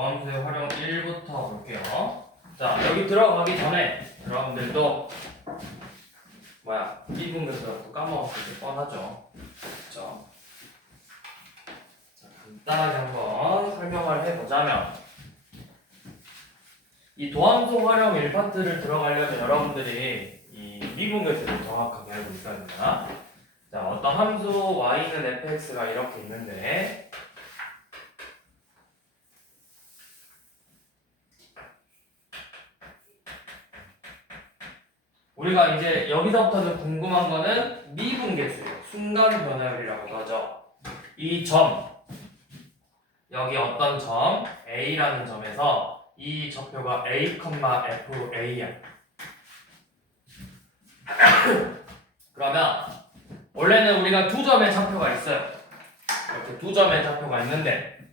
도함수의 활용 1부터 볼게요. 자, 여기 들어가기 전에 여러분들도 미분계수라고 까먹었을 때 뻔하죠. 그렇죠? 자, 간단하게 한번 설명을 해보자면 이 도함수 활용 1파트를 들어가려면 여러분들이 이 미분계수를 정확하게 알고 있어야 됩니다. 자, 어떤 함수 y는 fx가 이렇게 있는데 우리가 이제 여기서부터는 궁금한 거는 미분계수예요. 순간 변화율이라고 하죠. 이 점, 여기 어떤 점, A라는 점에서 이 좌표가 A, FA야. 그러면 원래는 우리가 두 점의 좌표가 있어요. 이렇게 두 점의 좌표가 있는데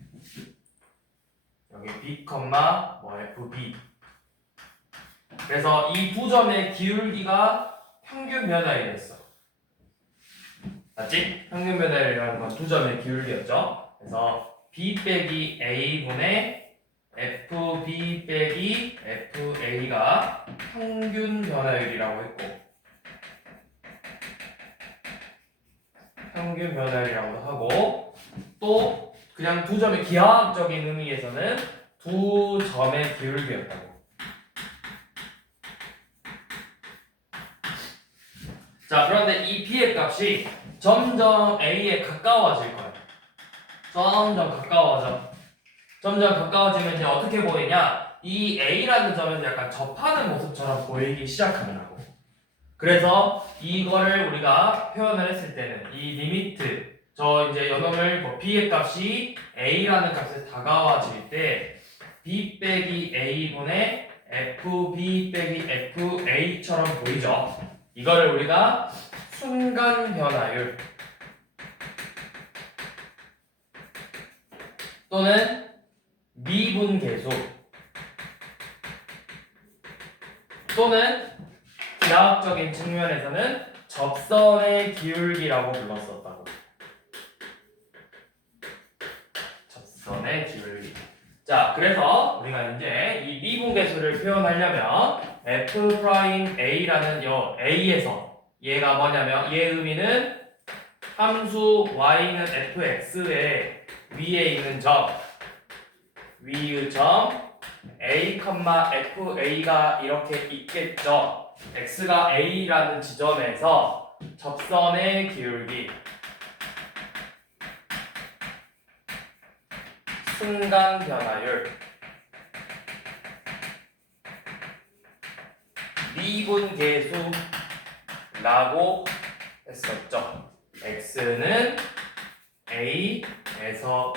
여기 B, FB. 그래서 이 두 점의 기울기가 평균 변화율이었어. 맞지? 평균 변화율이라는 건 두 점의 기울기였죠. 그래서 B 빼기 A분의 FB 빼기 FA가 평균 변화율이라고 했고 평균 변화율이라고도 하고 또 그냥 두 점의 기하학적인 의미에서는 두 점의 기울기였다고. 자, 그런데 이 B의 값이 점점 A에 가까워질 거예요. 점점 가까워져. 점점 가까워지면 이제 어떻게 보이냐? 이 A라는 점에서 약간 접하는 모습처럼 보이기 시작하더라고. 그래서 이거를 우리가 표현을 했을 때는 이 리미트, 저 이제 요놈을 B의 값이 A라는 값에 다가와질 때 B 빼기 A분의 FB 빼기 FA처럼 보이죠? 이거를 우리가 순간 변화율 또는 미분계수 또는 기하학적인 측면에서는 접선의 기울기라고 불렀었다고. 접선의 기울기. 자, 그래서 우리가 이제 이 미분계수를 표현하려면 F'A라는 요 A에서 얘가 뭐냐면 얘 의미는 함수 y는 fx의 위에 있는 점 위의 점 A, FA가 이렇게 있겠죠. x가 A라는 지점에서 접선의 기울기 순간 변화율 미분계수라고 했었죠. x는 A에서의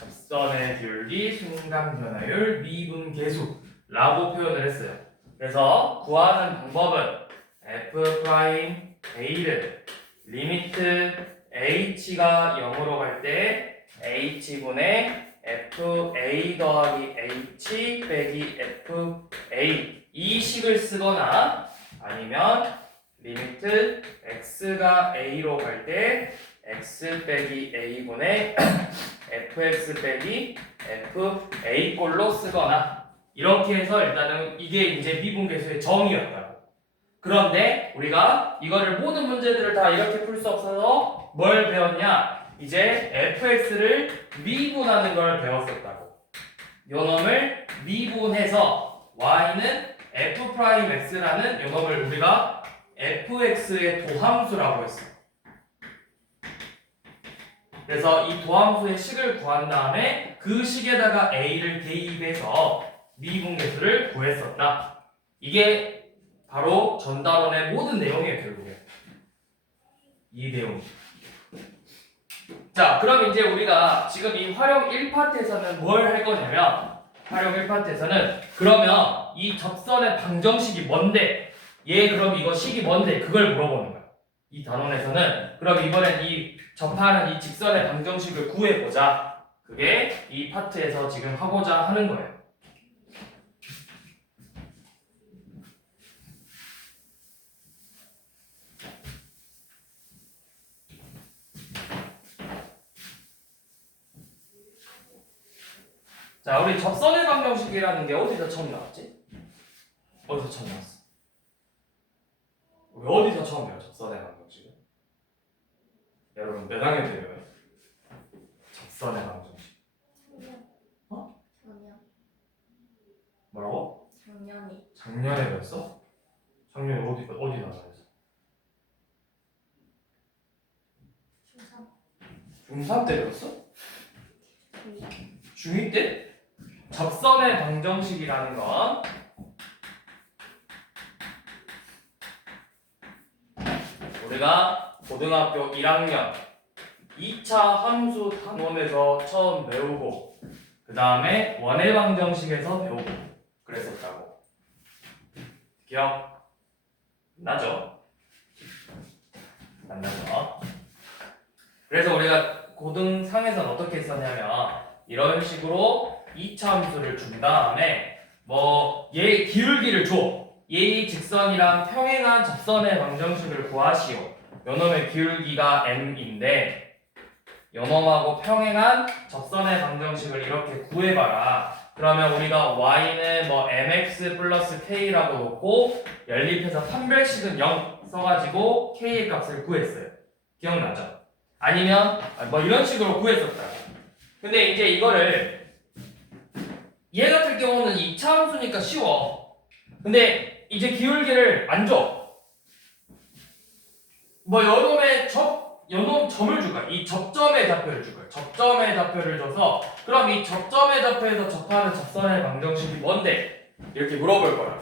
접선의 기울기 순간 변화율 미분계수라고 표현을 했어요. 그래서 구하는 방법은 F'A를 리미트 h가 0으로 갈 때 h분의 FA 더하기 h 빼기 FA 이 식을 쓰거나 아니면 리미트 x가 a로 갈 때 x 빼기 a분의 fx 빼기 fa 꼴로 쓰거나 이렇게 해서 일단은 이게 이제 미분계수의 정의였다고. 그런데 우리가 이거를 모든 문제들을 다 이렇게 풀 수 없어서 뭘 배웠냐? 이제 fx를 미분하는 걸 배웠었다고. 요놈을 미분해서 y는 f'x라는 요놈을 우리가 fx의 도함수라고 했어요. 그래서 이 도함수의 식을 구한 다음에 그 식에다가 a를 대입해서 미분계수를 구했었다. 이게 바로 전달원의 모든 내용이에요, 결국에. 이 내용. 자, 그럼 이제 우리가 지금 이 활용 1파트에서는 뭘 할 거냐면 활용 1파트에서는 그러면 이 접선의 방정식이 뭔데? 얘 그럼 이거 식이 뭔데? 그걸 물어보는 거야. 이 단원에서는 그럼 이번엔 이 접하는 이 직선의 방정식을 구해보자. 그게 이 파트에서 지금 하고자 하는 거예요. 자, 우리 접선의 방정식이라는 게 어디서 처음 나왔지? 어디서 처음 나왔어? 우리 어디서 처음 배워? 접선의 방정식은? 여러분 몇 학년 때 배워요? 접선의 방정식. 작년. 어? 작년. 뭐라고? 작년이. 작년에 배웠어? 작년에 어디 나왔어? 중3. 중3 때 배웠어? 중2. 중2 때? 접선의 방정식이라는 건 우리가 고등학교 1학년 2차 함수 단원에서 처음 배우고 그 다음에 원의 방정식에서 배우고 그랬었다고. 기억 나죠? 안 나죠? 그래서 우리가 고등상에서는 어떻게 했었냐면 이런 식으로 2차 함수를 준 다음에 뭐 얘 기울기를 줘. 얘의 직선이랑 평행한 접선의 방정식을 구하시오. 요놈의 기울기가 m인데 요놈하고 평행한 접선의 방정식을 이렇게 구해봐라. 그러면 우리가 y는 뭐 mx 플러스 k라고 놓고 연립해서 판별식은 0 써가지고 k의 값을 구했어요. 기억나죠? 아니면 뭐 이런 식으로 구했었다. 근데 이제 이거를 얘 같은 경우는 2차 함수니까 쉬워. 근데 이제 기울기를 안 줘. 뭐 요놈 점을 줄 거야. 이 접점의 좌표를 줄 거야. 접점의 좌표를 줘서 그럼 이 접점의 좌표에서 접하는 접선의 방정식이 뭔데? 이렇게 물어볼 거야.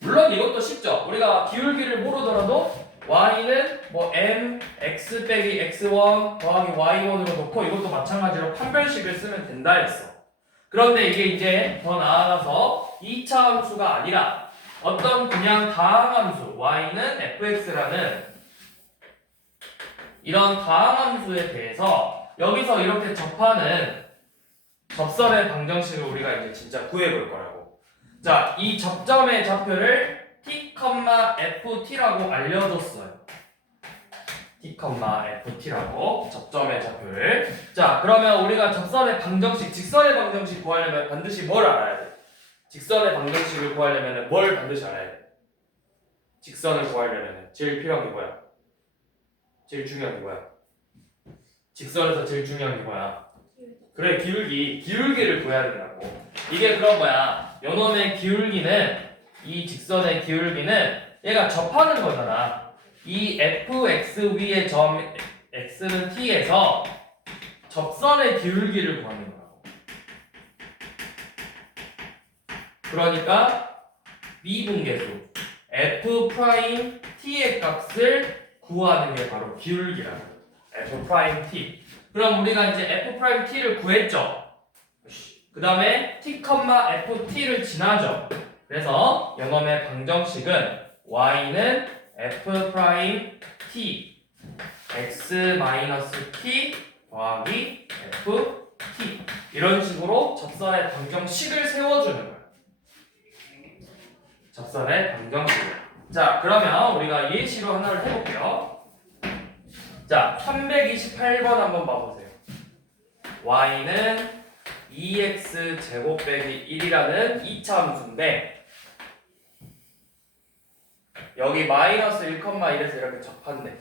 물론 이것도 쉽죠. 우리가 기울기를 모르더라도 y는 뭐 m x 빼기 x1 더하기 y1으로 놓고 이것도 마찬가지로 판별식을 쓰면 된다 했어. 그런데 이게 이제 더 나아가서 2차 함수가 아니라 어떤 그냥 다항함수 y는 fx라는 이런 다항함수에 대해서 여기서 이렇게 접하는 접선의 방정식을 우리가 이제 진짜 구해볼 거라고. 자, 이 접점의 좌표를 t, ft라고 알려줬어요. t, ft라고 접점의 좌표를. 자, 그러면 우리가 접선의 방정식, 직선의 방정식 구하려면 반드시 뭘 알아야 돼? 직선의 방정식을 구하려면 뭘 반드시 알아야 돼? 직선을 구하려면 제일 필요한 게 뭐야? 제일 중요한 게 뭐야? 직선에서 제일 중요한 게 뭐야? 그래, 기울기를 구해야 된다고. 이게 그런 거야. 요놈의 기울기는 이 직선의 기울기는 얘가 접하는 거잖아. 이 fx 위의 점 x는 t에서 접선의 기울기를 구하는 거라고. 그러니까 미분계수 f 프라임 t의 값을 구하는 게 바로 기울기라고. f 프라임 t. 그럼 우리가 이제 f 프라임 t를 구했죠. 그 다음에 t, ft를 지나죠. 그래서 요놈의 방정식은 y는 f 프라임 t x 마이너스 t 더하기 f t 이런 식으로 접선의 방정식을 세워주는 거야. 접선의 방정식. 자, 그러면 우리가 예시로 하나를 해볼게요. 자, 328번 한번 봐보세요. y는 2x 제곱 빼기 1이라는 2차 함수인데 여기 마이너스 1,1에서 이렇게 접한대.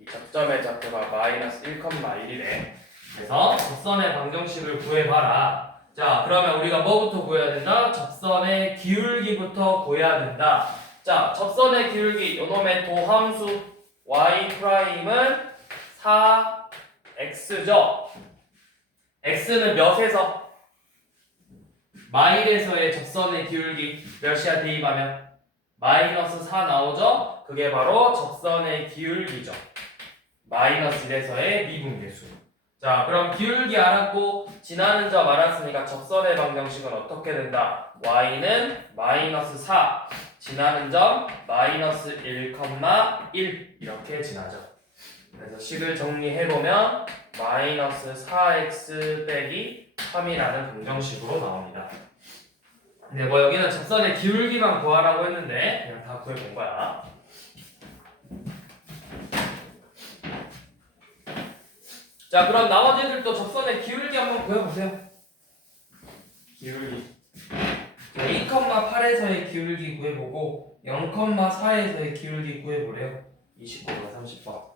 이 접점의 좌표가 마이너스 1,1이래. 그래서 접선의 방정식을 구해봐라. 자, 그러면 우리가 뭐부터 구해야 된다? 접선의 기울기부터 구해야 된다. 자, 접선의 기울기 요놈의 도함수 y 프라임은 4x죠. x는 몇에서? 마일에서의 접선의 기울기 몇이야 대입하면? 마이너스 4 나오죠? 그게 바로 접선의 기울기죠. 마이너스 1에서의 미분계수. 자, 그럼 기울기 알았고 지나는 점 알았으니까 접선의 방정식은 어떻게 된다? y는 마이너스 4 지나는 점 마이너스 1,1 이렇게 지나죠. 그래서 식을 정리해보면 마이너스 4x 빼기 3이라는 방정식으로 나옵니다. 근데 뭐 여기는 접선의 기울기만 구하라고 했는데 그냥 다 구해본 거야. 자, 그럼 나머지 애들도 접선의 기울기 한번 구해보세요. 기울기. 2,8에서의 기울기 구해보고 0,4에서의 기울기 구해보래요. 29번, 30번.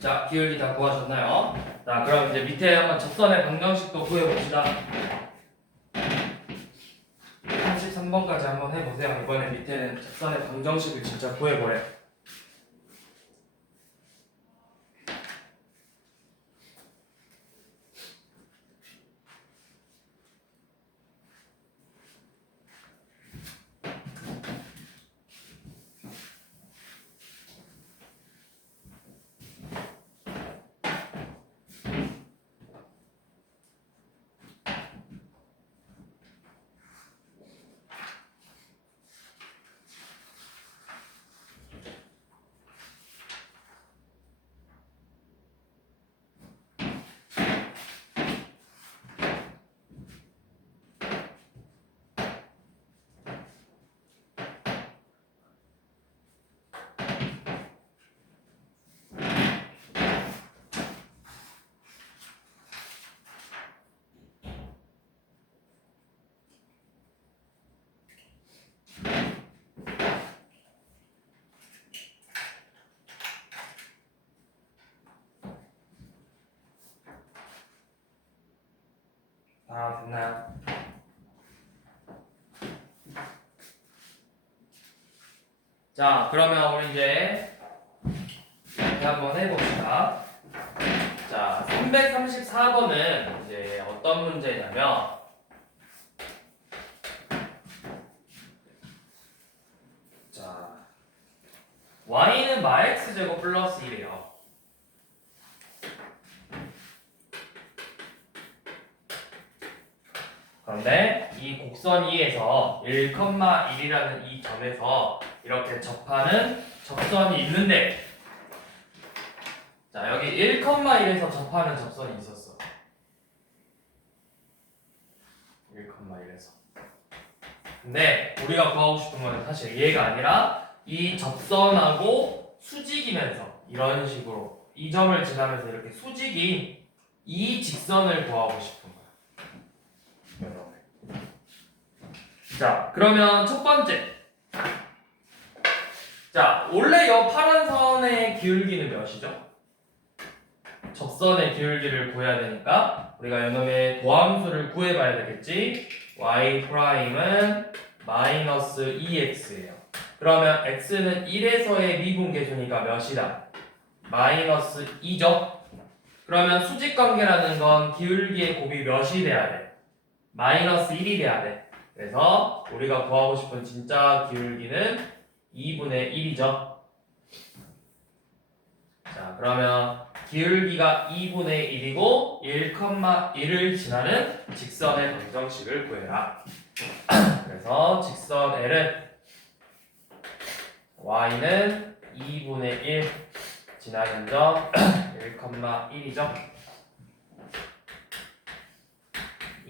자, 기울기 다 구하셨나요? 자, 그럼 이제 밑에 한번 접선의 방정식도 구해봅시다. 33번까지 한번 해보세요. 이번에 밑에는 접선의 방정식을 진짜 구해보래. 다 됐나요? 자, 그러면 우리 이제 이렇게 한번 해봅시다. 자, 334번은 이제 어떤 문제냐면, 자, y는 마x 제곱 플러스 1이에요. 그런데 이 곡선 2에서 1,1이라는 이 점에서 이렇게 접하는 접선이 있는데, 자, 여기 1,1에서 접하는 접선이 있었어. 1,1에서. 근데 우리가 구하고 싶은 건 사실 얘가 아니라 이 접선하고 수직이면서 이런 식으로 이 점을 지나면서 이렇게 수직인 이 직선을 구하고 싶은 거야. 자, 그러면 첫 번째. 자, 원래 이 파란 선의 기울기는 몇이죠? 접선의 기울기를 구해야 되니까 우리가 이놈의 도함수를 구해봐야 되겠지. y 프라임은 마이너스 2x예요. 그러면 x는 1에서의 미분계수니까 몇이다? 마이너스 2죠? 그러면 수직관계라는 건 기울기의 곱이 몇이 돼야 돼? 마이너스 1이 돼야 돼. 그래서 우리가 구하고 싶은 진짜 기울기는 2분의 1이죠. 자, 그러면 기울기가 2분의 1이고 1,1을 지나는 직선의 방정식을 구해라. 그래서 직선 L은 y는 2분의 1 지나는 점 1,1이죠.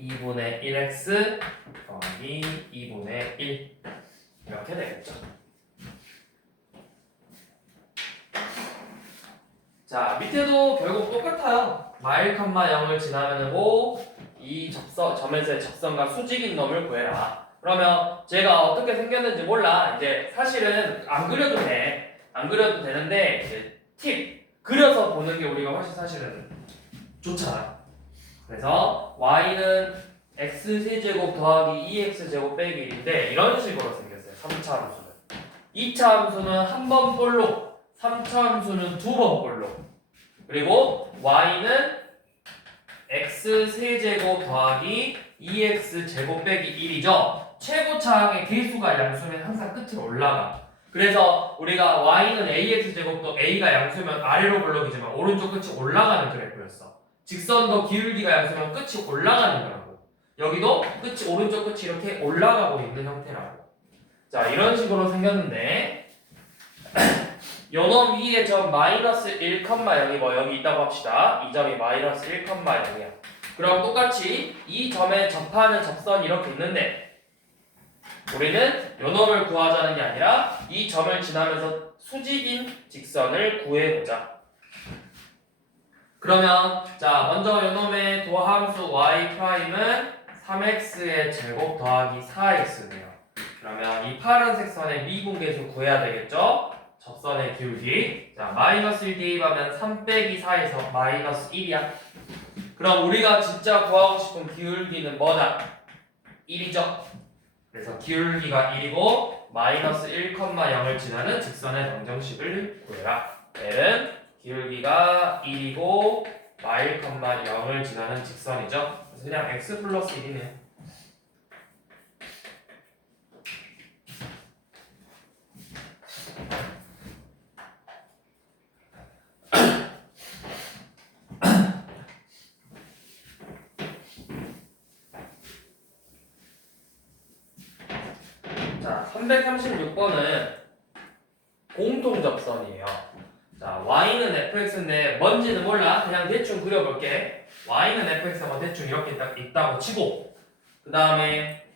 2분의 1x 더하기 2분의 1 이렇게 되겠죠. 자, 밑에도 결국 똑같아요. 마일 컴마 0을 지나면 오, 이 점에서의 접선과 수직인 놈을 구해라. 그러면 제가 어떻게 생겼는지 몰라. 이제 사실은 안 그려도 돼. 안 그려도 되는데 이제 팁 그려서 보는 게 우리가 훨씬 사실은 좋잖아. 그래서 y는 x 세제곱 더하기 2x 제곱 빼기 1인데 이런 식으로 생겼어요. 3차 함수는. 2차 함수는 한 번 볼록, 3차 함수는 두 번 볼록. 그리고 y는 x 세제곱 더하기 2x 제곱 빼기 1이죠. 최고차항의 계수가 양수면 항상 끝으로 올라가. 그래서 우리가 y는 ax 제곱도 a가 양수면 아래로 볼록이지만 오른쪽 끝이 올라가는 그래프였어. 직선도 기울기가 양수면 끝이 올라가는 거라고. 여기도 끝이 오른쪽 끝이 이렇게 올라가고 있는 형태라고. 자, 이런 식으로 생겼는데 요놈 위에 점 마이너스 1,0이 뭐 여기 있다고 합시다. 이 점이 마이너스 1,0이야. 그럼 똑같이 이 점에 접하는 접선이 이렇게 있는데 우리는 요놈을 구하자는 게 아니라 이 점을 지나면서 수직인 직선을 구해보자. 그러면 자 먼저 요놈의 도함수 y''은 3x의 제곱 더하기 4x네요. 그러면 이 파란색 선의 미분계수 구해야 되겠죠? 접선의 기울기. 자, 마이너스 1 대입하면 3 빼기 4에서 마이너스 1이야. 그럼 우리가 진짜 구하고 싶은 기울기는 뭐다? 1이죠. 그래서 기울기가 1이고 마이너스 1,0을 지나는 직선의 방정식을 구해라. L은 기울기가 1이고 y,0을 지나는 직선이죠. 그래서 그냥 x 플러스 1이네요. 자, 336번은 공통접선이에요. 자, y는 fx인데 뭔지는 몰라. 그냥 대충 그려볼게. y는 fx가 대충 이렇게 딱 있다고 치고 그 다음에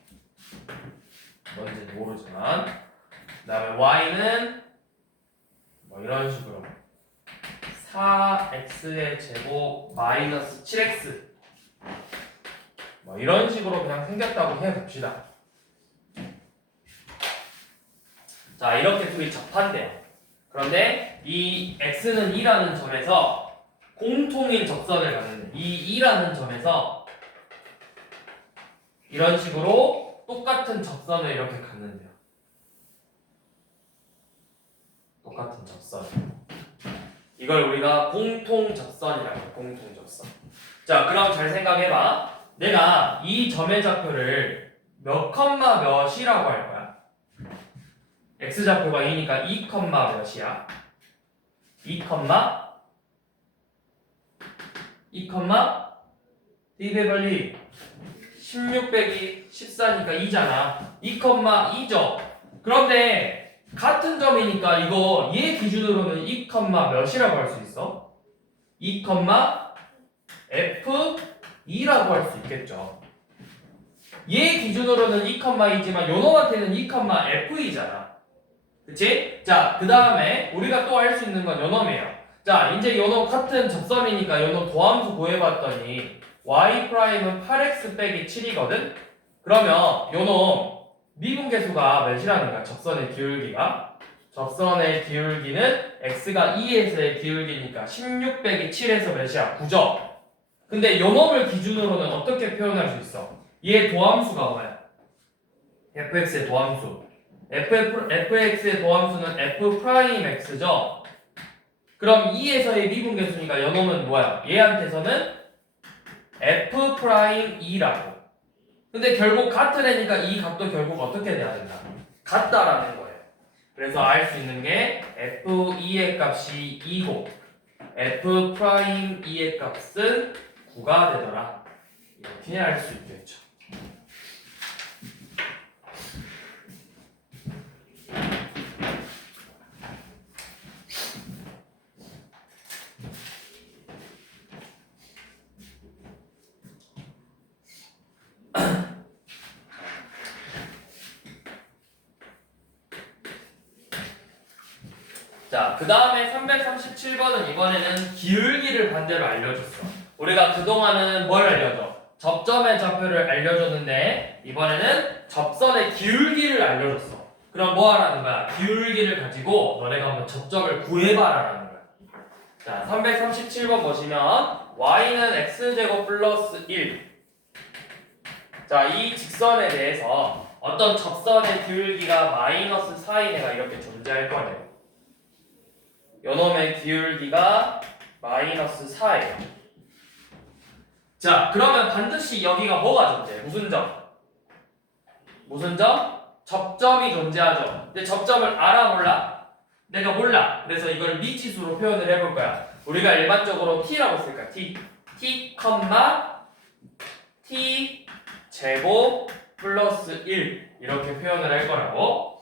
뭔지는 모르지만 그 다음에 y는 뭐 이런 식으로 4x의 제곱 마이너스 7x 뭐 이런 식으로 그냥 생겼다고 해봅시다. 자, 이렇게 둘이 접한대요. 그런데 이 x는 2라는 점에서 공통인 접선을 갖는데 이 2라는 점에서 이런 식으로 똑같은 접선을 이렇게 갖는데요. 똑같은 접선. 이걸 우리가 공통접선이라고 해요. 공통접선. 자, 그럼 잘 생각해봐. 내가 이 점의 좌표를 몇 컴마 몇이라고 할 거야? x좌표가 2니까 2 컴마 몇이야? 2 컴마 2 컴마 대입해 빨리 16 빼기 14니까 2잖아. 2 컴마 2죠. 그런데 같은 점이니까 이거 얘 기준으로는 2 컴마 몇이라고 할 수 있어? 2 컴마 f2라고 할 수 있겠죠. 얘 기준으로는 2 컴마 2지만 요놈한테는 2 컴마 f2잖아. 그치? 자, 그 다음에 우리가 또 알 수 있는 건 요놈이에요. 자, 이제 요놈 같은 접선이니까 요놈 도함수 구해봤더니 y''은 8x 빼기 7이거든? 그러면 요놈 미분계수가 몇이라는 거야? 접선의 기울기가. 접선의 기울기는 x가 2에서의 기울기니까 16 빼기 7에서 몇이야? 9죠? 근데 요놈을 기준으로는 어떻게 표현할 수 있어? 얘 도함수가 뭐야? fx의 도함수. fx의 도함수는 f'x죠? 그럼 2에서의 미분계수니까 요놈은 뭐야? 얘한테서는 f'E라고. 근데 결국 같은 애니까 이 값도 결국 어떻게 돼야 된다? 같다라는 거예요. 그래서 알 수 있는 게 f'의 값이 2고 f'E의 값은 9가 되더라. 이렇게 알 수 있겠죠. 자, 그 다음에 337번은 이번에는 기울기를 반대로 알려줬어. 우리가 그동안은 뭘 알려줘? 접점의 좌표를 알려줬는데 이번에는 접선의 기울기를 알려줬어. 그럼 뭐 하라는 거야? 기울기를 가지고 너네가 한번 접점을 구해봐라라는 거야. 자, 337번 보시면 y는 x제곱 플러스 1. 자, 이 직선에 대해서 어떤 접선의 기울기가 마이너스 4인 애가 이렇게 존재할 거예요. 요놈의 기울기가 마이너스 4예요. 자, 그러면 반드시 여기가 뭐가 존재해? 무슨 점? 무슨 점? 접점이 존재하죠. 근데 접점을 알아 몰라? 내가 몰라. 그래서 이걸 미지수로 표현을 해볼 거야. 우리가 일반적으로 t라고 쓸까? t, t, 제곱 플러스 1 이렇게 표현을 할 거라고.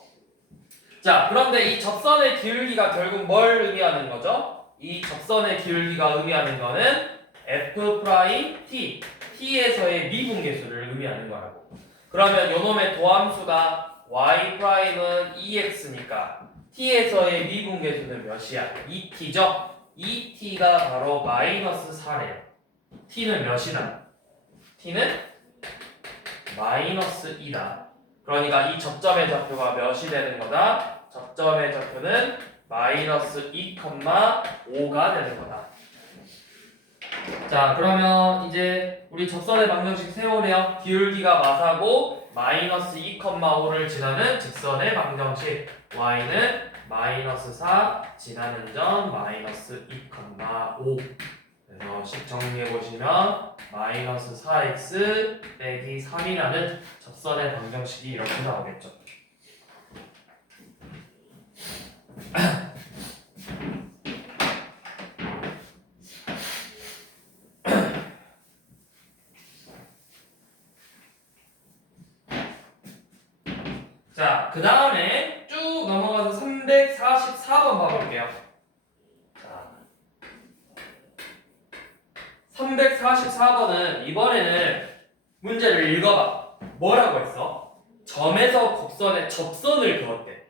자, 그런데 이 접선의 기울기가 결국 뭘 의미하는 거죠? 이 접선의 기울기가 의미하는 거는 f', t에서의 미분계수를 의미하는 거라고. 그러면 요놈의 도함수가 y'은 2x니까 t에서의 미분계수는 몇이야? 2t죠? 2t가 바로 마이너스 4래요. t는 몇이다? t는 마이너스 2다. 그러니까 이 접점의 좌표가 몇이 되는 거다? 접점의 좌표는 마이너스 2,5가 되는 거다. 자, 그러면 이제 우리 접선의 방정식 세우래요. 기울기가 마사고 마이너스 2,5를 지나는 직선의 방정식. y는 마이너스 4 지나는 점 마이너스 2,5. 그래서 식 정리해 보시면 마이너스 4x 빼기 3이라는 접선의 방정식이 이렇게 나오겠죠. 자, 그 다음에 쭉 넘어가서 344번 봐볼게요. 자, 344번은 이번에는 문제를 읽어봐. 뭐라고 했어? 점에서 곡선에 접선을 그었대.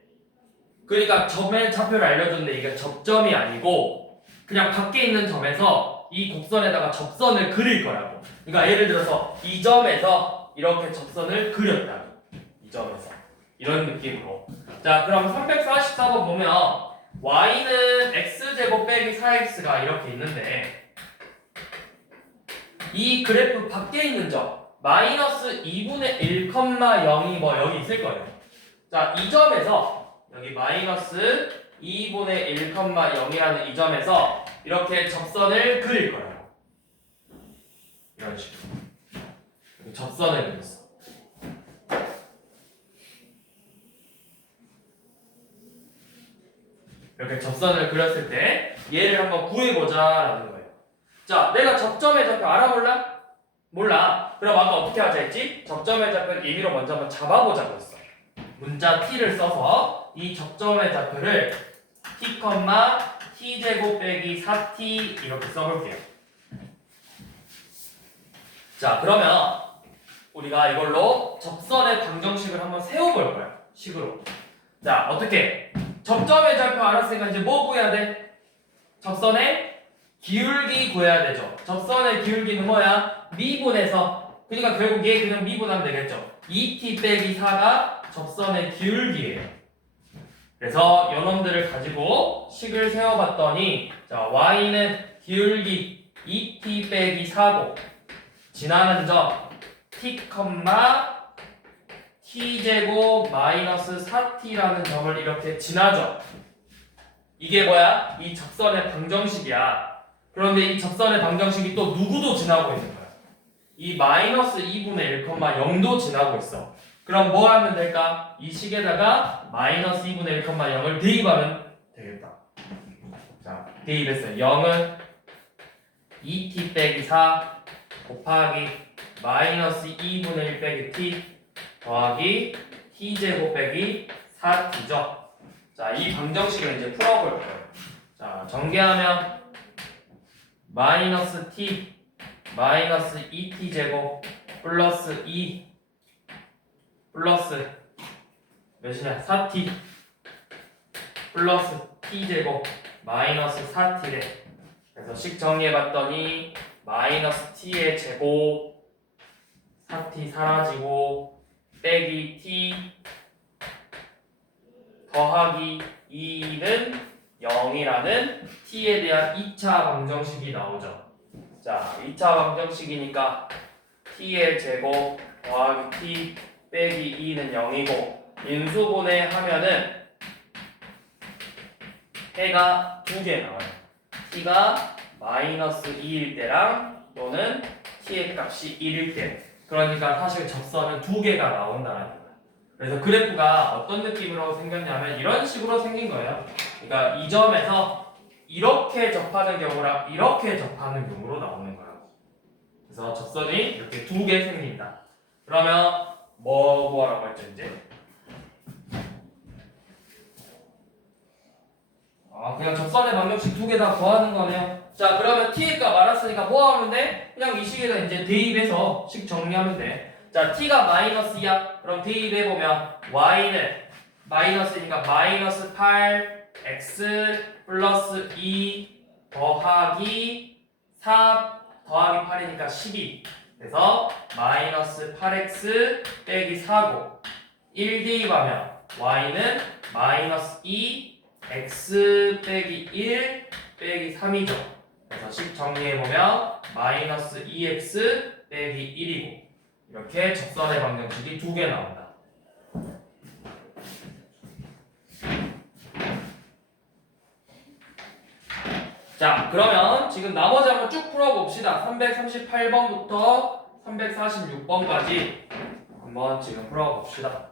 그러니까 점의 좌표를 알려줬는데 이게 접점이 아니고 그냥 밖에 있는 점에서 이 곡선에다가 접선을 그릴 거라고. 그러니까 예를 들어서 이 점에서 이렇게 접선을 그렸다고. 이 점에서. 이런 느낌으로. 자, 그럼 344번 보면 y는 x제곱 빼기 4x가 이렇게 있는데 이 그래프 밖에 있는 점 마이너스 2분의 1,0이 뭐 여기 있을 거예요. 자, 이 점에서 여기 마이너스 2분의 1,0이라는 이 점에서 이렇게 접선을 그릴 거라고. 이런 식으로. 접선을 그렸어. 이렇게 접선을 그렸을 때 얘를 한번 구해보자라는 거예요. 자, 내가 접점의 좌표 알아볼라? 몰라. 그럼 아까 어떻게 하자 했지? 접점의 좌표를 임의로 먼저 한번 잡아보자고 했어. 문자 t를 써서 이 접점의 좌표를 t, t제곱 빼기 4t 이렇게 써볼게요. 자, 그러면 우리가 이걸로 접선의 방정식을 한번 세워볼 거야. 식으로. 자, 어떻게? 접점의 좌표 알았으니까 이제 뭐 구해야 돼? 접선의 기울기 구해야 되죠. 접선의 기울기는 뭐야? 미분해서. 그러니까 결국 얘 그냥 미분하면 되겠죠. 2t 빼기 4가 접선의 기울기예요. 그래서 요놈들을 가지고 식을 세워봤더니 자, y는 기울기 2t 빼기 4고 지나는 점 t, t제곱 마이너스 4t라는 점을 이렇게 지나죠. 이게 뭐야? 이 접선의 방정식이야. 그런데 이 접선의 방정식이 또 누구도 지나고 있는 거야. 이 마이너스 2분의 1,0도 지나고 있어. 그럼 뭐 하면 될까? 이 식에다가 마이너스 2분의 1,0을 대입하면 되겠다. 자, 대입했어요. 0은 2t 빼기 4 곱하기 마이너스 2분의 1 빼기 t 더하기 t제곱 빼기 4t죠. 자, 이 방정식을 이제 풀어볼 거예요. 자, 전개하면 마이너스 t 마이너스 2t제곱 플러스 2 플러스 몇이냐? 4t 플러스 t제곱 마이너스 4t래. 그래서 식 정리해봤더니 마이너스 t의 제곱 4t 사라지고 빼기 t 더하기 2는 0이라는 t에 대한 2차 방정식이 나오죠. 자, 2차 방정식이니까 t의 제곱 더하기 t 빼기 2는 0이고 인수분해 하면은 해가 두 개 나와요. t가 마이너스 2일 때랑 또는 t의 값이 1일 때. 그러니까 사실 접선은 두 개가 나온다는 거예요. 그래서 그래프가 어떤 느낌으로 생겼냐면 이런 식으로 생긴 거예요. 그러니까 이 점에서 이렇게 접하는 경우랑 이렇게 접하는 경우로 나오는 거예요. 그래서 접선이 이렇게 두 개 생긴다. 그러면 뭐 구하라고 했죠 이제? 그냥 접선의 방정식 두 개 다 구하는 거네요. 자, 그러면 t의 값 알았으니까 뭐 하면 돼? 그냥 이 식에다 이제 대입해서 식 정리하면 돼. 자, t가 마이너스야. 그럼 대입해보면 y는 마이너스니까 마이너스 8x 플러스 2 더하기 4 더하기 8이니까 12. 그래서 마이너스 8x 빼기 4고 1 대입하면 y는 마이너스 2 x 빼기 1 빼기 3이죠. 그래서 식 정리해보면 마이너스 2x 빼기 1이고 이렇게 접선의 방정식이 두 개 나온다. 자, 그러면 지금 나머지 한번 쭉 풀어봅시다. 338번부터 346번까지 한번 지금 풀어봅시다.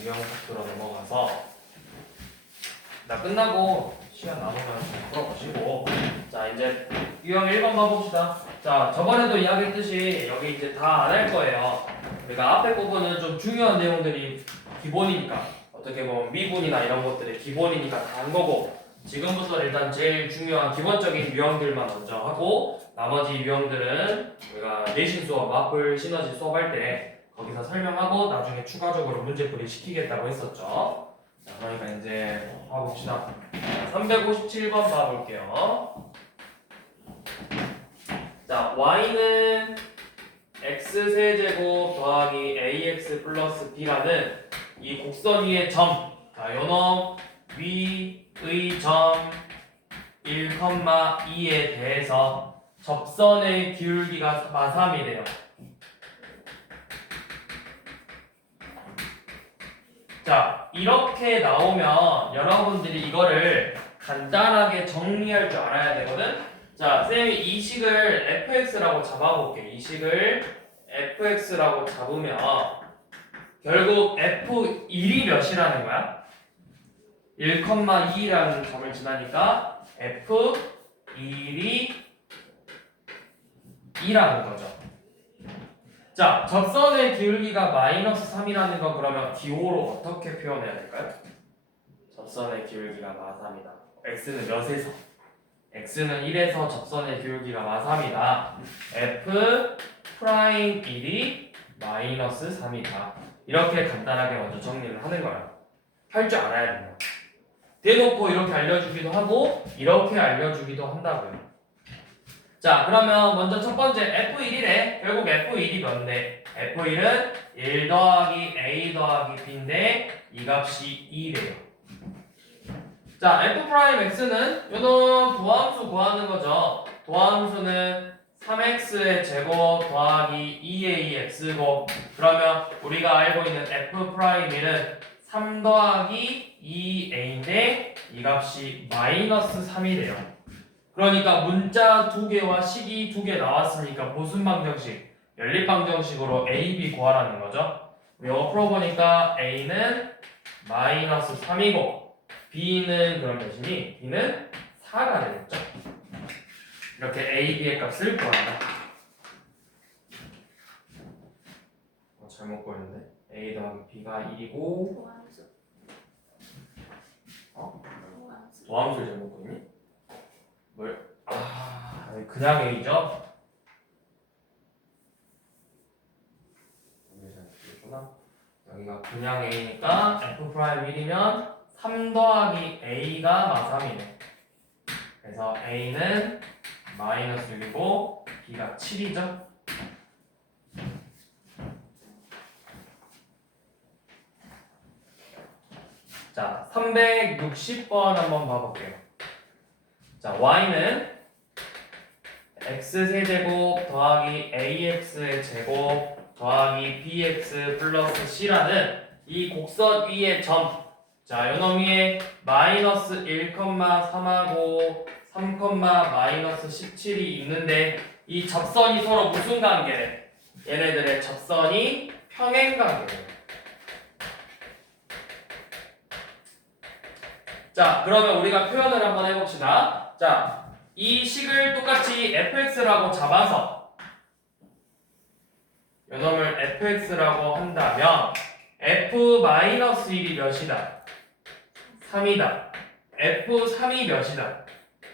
유형 파트로 넘어가서 나 끝나고 시간 남으면 풀어보시고 자 이제 유형 1번 봐봅시다. 자 저번에도 이야기했듯이 여기 이제 다 안 할 거예요. 그러니까 앞에 부분은 좀 중요한 내용들이 기본이니까 어떻게 보면 미분이나 이런 것들이 기본이니까 다 한 거고 지금부터 일단 제일 중요한 기본적인 유형들만 먼저 하고 나머지 유형들은 우리가 내신 수업, 마플, 시너지 수업할 때 거기서 설명하고 나중에 추가적으로 문제풀이 시키겠다고 했었죠. 자, 그러니까 이제 봐봅시다. 357번 봐볼게요. 자, y는 x세제곱 더하기 ax 플러스 b라는 이 곡선 위의 점, 자, 요놈 위의 점 1,2에 대해서 접선의 기울기가 마삼이래요. 자, 이렇게 나오면 여러분들이 이거를 간단하게 정리할 줄 알아야 되거든. 자, 쌤이 이 식을 fx라고 잡아볼게. 이 식을 fx라고 잡으면 결국 f1이 몇이라는 거야? 1,2라는 점을 지나니까 f1이 2라는 거죠. 자, 접선의 기울기가 마이너스 3이라는 건 그러면 DO로 어떻게 표현해야 될까요? 접선의 기울기가 마3이다. x는 몇에서? x는 1에서 접선의 기울기가 마3이다. f 프라임 1이 마이너스 3이다. 이렇게 간단하게 먼저 정리를 하는 거야. 할 줄 알아야 된다. 대놓고 이렇게 알려주기도 하고 이렇게 알려주기도 한다고요. 자, 그러면 먼저 첫 번째 F1이래. 결국 F1이 몇인데? F1은 1 더하기 A 더하기 B인데 이 값이 2래요. 자, F'X는 요놈 도함수 구하는 거죠. 도함수는 3x의 제곱 더하기 2ax고 그러면 우리가 알고 있는 F'X는 3 더하기 2a인데 이 값이 마이너스 3이래요. 그러니까 문자 2개와 식이 2개 나왔으니까 보순방정식, 연립방정식으로 a, b 구하라는 거죠. 이거 풀어보니까 a는 마이너스 3이고 b는 그럼 몇이니? b는 4가 되겠죠. 이렇게 a, b의 값을 구한다. 잘못 구했는데 a 더하기 b가 1이고 도함수. 도함수. 도함수를 잘못 구했니? 뭘? 아, 그냥 A죠? 여기가 그냥 A니까 F'1이면 3 더하기 A가 마3이네. 그래서 A는 마이너스 6이고 B가 7이죠? 자, 360번 한번 봐볼게요. 자, y는 x세제곱 더하기 ax의 제곱 더하기 bx 플러스 c라는 이 곡선 위의 점, 자, 요놈 위에 마이너스 1,3하고 3, 마이너스 17이 있는데 이 접선이 서로 무슨 관계래? 얘네들의 접선이 평행 관계래요. 자, 그러면 우리가 표현을 한번 해봅시다. 자, 이 식을 똑같이 fx라고 잡아서 요놈을 fx라고 한다면 f-1이 몇이다? 3이다. f3이 몇이다?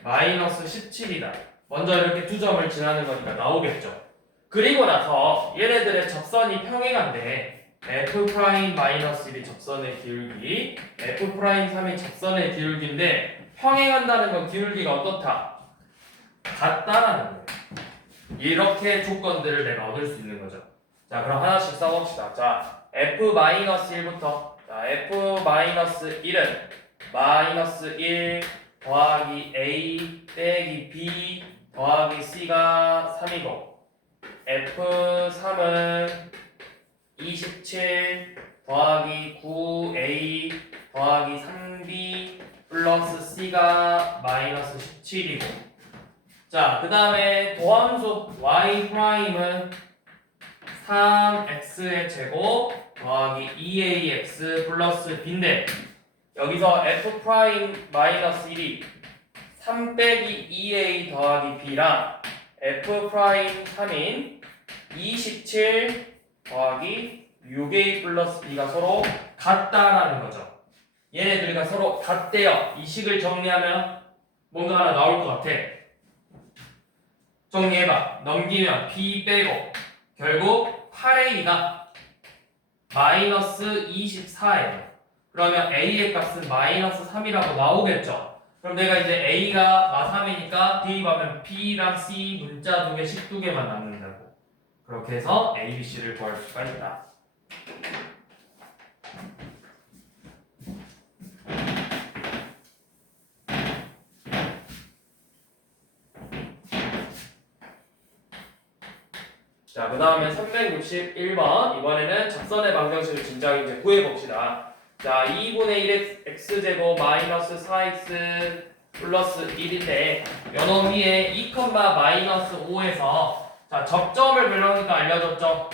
마이너스 17이다. 먼저 이렇게 두 점을 지나는 거니까 나오겠죠. 그리고 나서 얘네들의 접선이 평행한데 f'-1이 접선의 기울기, f'3이 접선의 기울기인데 평행한다는 건 기울기가 어떻다? 같다라는 거예요. 이렇게 조건들을 내가 얻을 수 있는 거죠. 자, 그럼 하나씩 써봅시다. 자, f-1부터 자, f-1은 마이너스 1 더하기 a 빼기 b 더하기 c가 3이고 f3은 27 더하기 9a 더하기 3b 플러스 c가 마이너스 17이고 자, 그 다음에 도함수 y''은 3x의 제곱 더하기 2ax 플러스 b인데 여기서 f'-1이 3 빼기 2a 더하기 b랑 f'3인 27 더하기 6a 플러스 b가 서로 같다라는 거죠. 얘네들과 서로 같대요. 이 식을 정리하면 뭔가 하나 나올 것 같아. 정리해봐. 넘기면 b 빼고 결국 8a가 마이너스 24예요. 그러면 a의 값은 마이너스 3이라고 나오겠죠. 그럼 내가 이제 a가 마3이니까 대입하면 b랑 c 문자 2개, 식 2개만 남는다고. 그렇게 해서 a, b, c를 구할 수가 있다. 자, 그 다음에 361번. 이번에는 접선의 방정식을 진작 이제 구해봅시다. 자, 2분의 1 x제곱 마이너스 4x 플러스 1인데 요놈 위에 2, 마이너스 5에서 자, 접점을 불러니까 알려줬죠?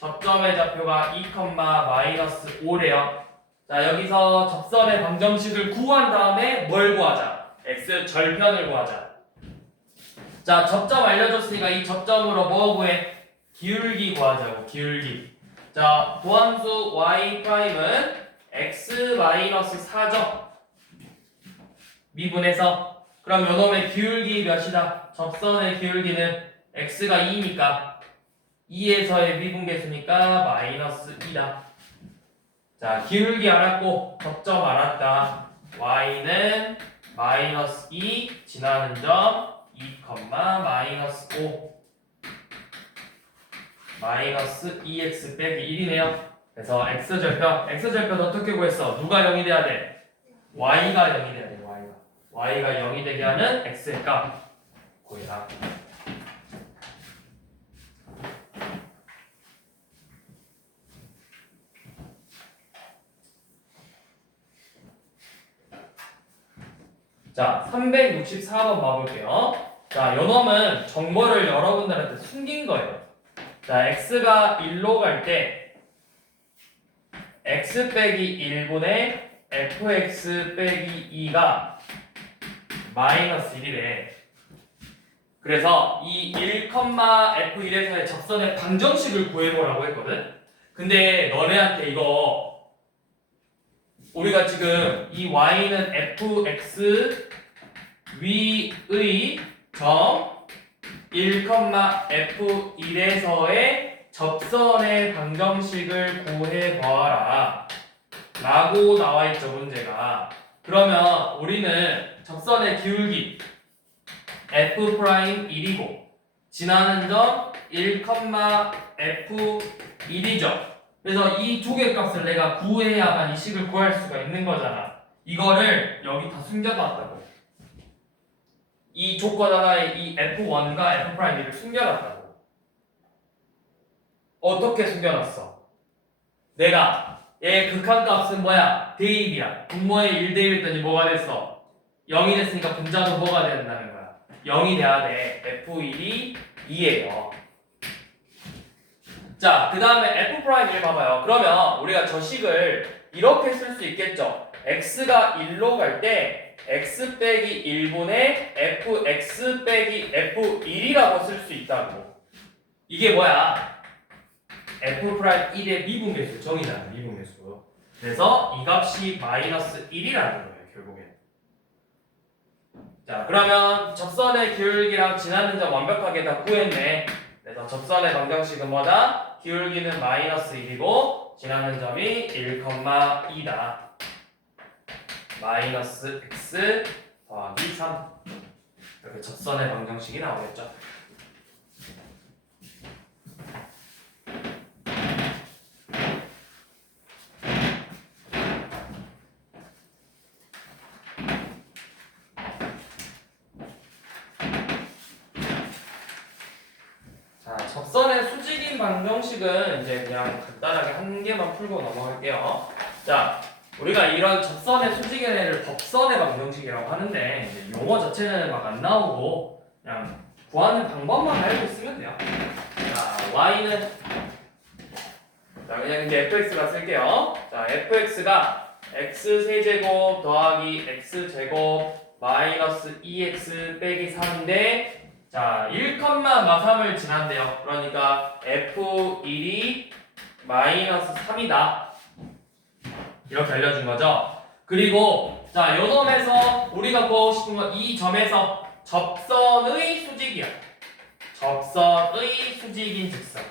접점의 좌표가 2, 마이너스 5래요. 자, 여기서 접선의 방정식을 구한 다음에 뭘 구하자? x 절편을 구하자. 자, 접점 알려줬으니까 이 접점으로 뭐 구해? 기울기 구하자고, 기울기. 자, 도함수 y''은 x-4죠. 미분해서. 그럼 요놈의 기울기 몇이다? 접선의 기울기는 x가 2니까 2에서의 미분계수니까 마이너스 2다. 자, 기울기 알았고 접점 알았다. y는 마이너스 2 지나는 점 2, 마이너스 5 마이너스 2x 빼기 1이네요. 그래서 x절편 어떻게 구했어? 누가 0이 돼야 돼? y가 0이 돼야 돼. y가 0이 되게 하는 x의 값 구해라. 자, 364번 봐볼게요. 자, 요놈은 정보를 여러분들한테 숨긴 거예요. 자, x가 1로 갈 때 x 빼기 1분의 fx 빼기 2가 마이너스 1이래. 그래서 이 1, f1에서의 접선의 방정식을 구해보라고 했거든. 근데 너네한테 이거 우리가 지금 이 y는 fx 위의 점 1, f1에서의 접선의 방정식을 구해봐라 라고 나와있죠, 문제가. 그러면 우리는 접선의 기울기 f'1이고 지나는 점 1, f1이죠. 그래서 이 두 개 값을 내가 구해야만 이 식을 구할 수가 있는 거잖아. 이거를 여기 다 숨겨놨다고. 이 조건 하나에 이 f1과 f'2를 숨겨놨다고. 어떻게 숨겨놨어? 내가 얘 극한값은 뭐야? 대입이야. 분모에 1대입 했더니 뭐가 됐어? 0이 됐으니까 분자도 뭐가 된다는 거야? 0이 돼야 돼. f1이 2예요. 자, 그 다음에 f'1 봐봐요. 그러면 우리가 저 식을 이렇게 쓸 수 있겠죠. x가 1로 갈 때 x 빼기 1분의 fx 빼기 f1이라고 쓸 수 있다고. 이게 뭐야? f'1의 미분계수 정의잖아, 미분계수. 그래서 이 값이 마이너스 1이라는 거예요, 결국엔. 자, 그러면 접선의 기울기랑 지나는 점 완벽하게 다 구했네. 그래서 접선의 방정식은 뭐다? 기울기는 마이너스 1이고 지나는 점이 1,2다. 마이너스 x 더하기 3. 이렇게 접선의 방정식이 나오겠죠. 자, 접선의 수직인 방정식은 이제 그냥 간단하게 한 개만 풀고 넘어갈게요. 자, 우리가 이런 접선의 수직인 애를 법선의 방정식이라고 하는데 이제 용어 자체는 막 안 나오고 그냥 구하는 방법만 알고 있으면 돼요. 자, y는 자, 그냥 이제 fx가 쓸게요. 자, fx가 x 세제곱 더하기 x제곱 마이너스 2x 빼기 3인데 자, 1, 마3을 지난대요. 그러니까 f1이 마이너스 3이다. 이렇게 알려준 거죠. 그리고 자, 요 놈에서 우리가 구하고 싶은 건 이 점에서 접선의 수직이야. 접선의 수직인 직선.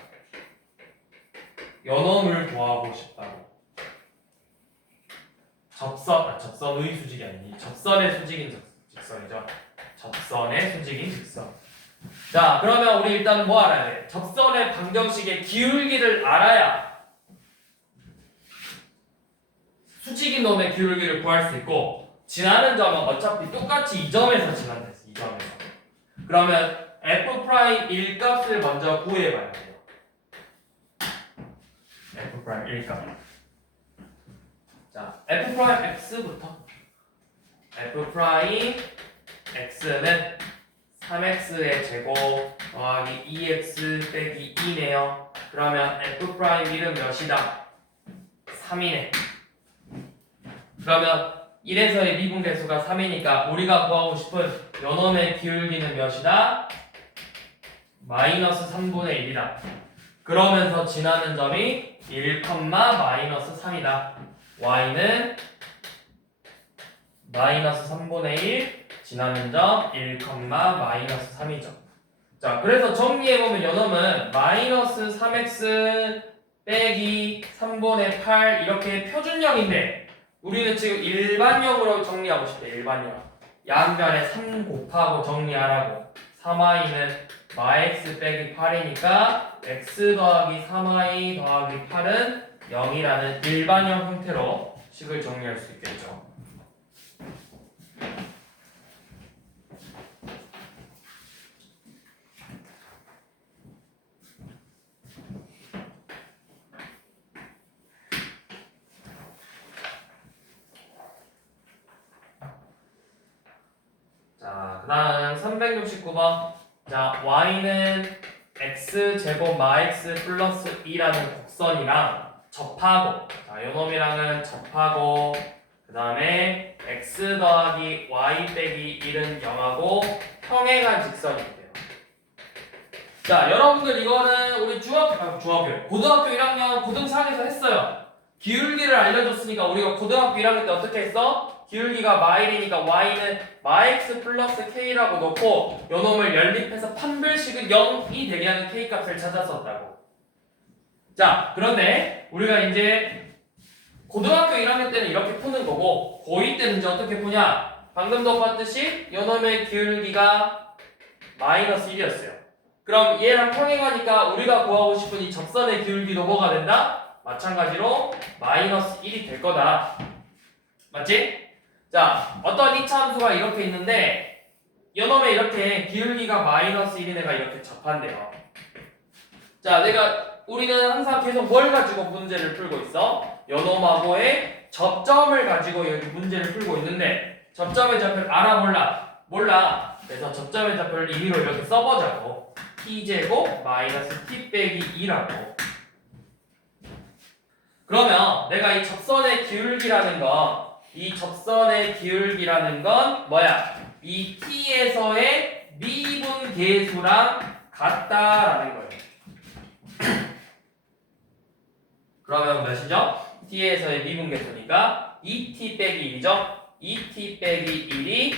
요 놈을 구하고 싶다고. 접선의 수직이 아니니 접선의 수직인 직선이죠. 접선의 수직인 직선. 자, 그러면 우리 일단은 뭐 알아야 돼? 접선의 방정식의 기울기를 알아야 수직인 놈의 기울기를 구할 수 있고, 지나는 점은 어차피 똑같이 이 점에서 지난다 했어. 이 점에서. 그러면 f' 일값을 먼저 구해봐야 돼요. f' 일값. 자, f' x부터. f' x는 3x의 제곱 더하기 2x 빼기 2네요. 그러면 f'1은 몇이다? 3이네. 그러면 1에서의 미분계수가 3이니까 우리가 구하고 싶은 요놈의 기울기는 몇이다? 마이너스 3분의 1이다. 그러면서 지나는 점이 1, 마이너스 3이다. y는 마이너스 3분의 1 지나는 점 1, 마이너스 3이죠. 자, 그래서 정리해보면 요놈은 마이너스 3x 빼기 3분의 8 이렇게 표준형인데 우리는 지금 일반형으로 정리하고 싶대. 일반형. 양변에 3 곱하고 정리하라고. 3y는 마x 빼기 8이니까 x 더하기 3y 더하기 8은 0이라는 일반형 형태로 식을 정리할 수 있겠죠. 자, 그 다음 369번. 자, y는 x제곱 마x 플러스 2라는 곡선이랑 접하고, 자, 요놈이랑은 접하고, 그 다음에 x 더하기 y 빼기 1은 0하고 평행한 직선이 돼요. 자, 여러분들 이거는 우리 고등학교 1학년 고등상에서 했어요. 기울기를 알려줬으니까 우리가 고등학교 1학년 때 어떻게 했어? 기울기가 마일이니까 y는 마x 플러스 k라고 놓고 요놈을 연립해서 판별식을 0이 되게 하는 k 값을 찾았었다고. 자, 그런데 우리가 이제 고등학교 1학년 때는 이렇게 푸는 거고 고2 때는 이제 어떻게 푸냐? 방금도 봤듯이 요놈의 기울기가 마이너스 1이었어요. 그럼 얘랑 평행하니까 우리가 구하고 싶은 이 접선의 기울기도 뭐가 된다? 마찬가지로 마이너스 1이 될 거다. 맞지? 자, 어떤 이차 함수가 이렇게 있는데 요놈에 이렇게 기울기가 마이너스 1인 애가 이렇게 접한대요. 자, 우리는 항상 계속 뭘 가지고 문제를 풀고 있어? 요놈하고의 접점을 가지고 여기 문제를 풀고 있는데 접점의 좌표를 알아 몰라. 그래서 접점의 좌표를 임의로 이렇게 써보자고. t제곱 마이너스 t 빼기 2라고. 그러면 내가 이 접선의 기울기라는 건 뭐야? 이 t에서의 미분 계수랑 같다라는 거예요. 그러면 몇이죠? t에서의 미분 계수니까 2t 빼기 1이죠? 2t 빼기 1이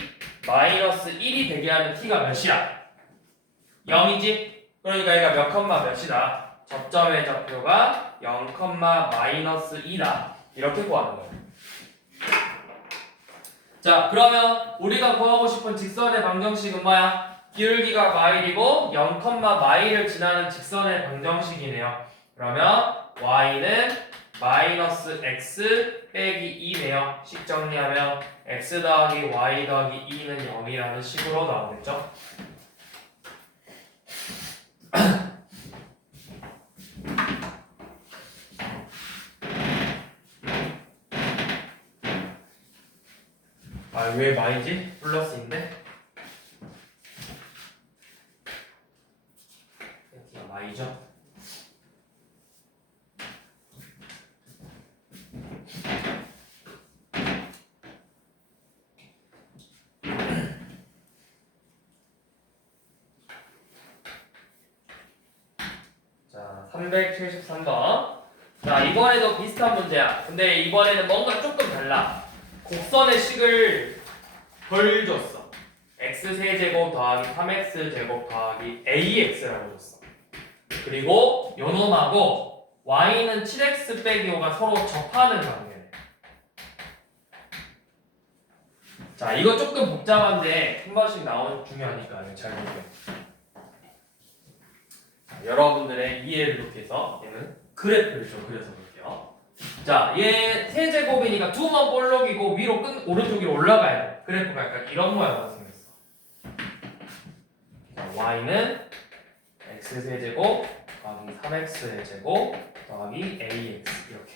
마이너스 1이 되게 하는 t가 몇이야? 0이지? 그러니까 얘가 몇 컴마 몇이다? 접점의 좌표가 0, 마이너스 2다. 이렇게 구하는 거예요. 자, 그러면 우리가 구하고 싶은 직선의 방정식은 뭐야? 기울기가 마일이고 0, 마일을 지나는 직선의 방정식이네요. 그러면 y는 마이너스 x 빼기 2네요. 식 정리하면 x 더하기 y 더하기 2는 0이라는 식으로 나오겠죠? 아, 왜 마이지? 플러스인데? X가 마이죠? 자, 373번. 자, 이번에도 비슷한 문제야. 근데 이번에는 뭔가 조금 달라. 곡선의 식을 덜 줬어. x세제곱 더하기 3x제곱 더하기 ax라고 줬어. 그리고 요놈하고 y는 7x 빼기 5가 서로 접하는 관계네. 자, 이거 조금 복잡한데 한 번씩 나오는 중요하니까 이거 잘 볼게요. 자, 여러분들의 이해를 돕기 위해서 얘는 그래프를 좀 그려서 볼게요. 자, 얘 세제곱이니까 두 번 볼록이고 위로 오른쪽 위로 올라가야 돼. 그래프가 약간 이런 모양으로 생겼어. 자, y는 x세제곱 더하기 3x제곱 더하기 ax 이렇게.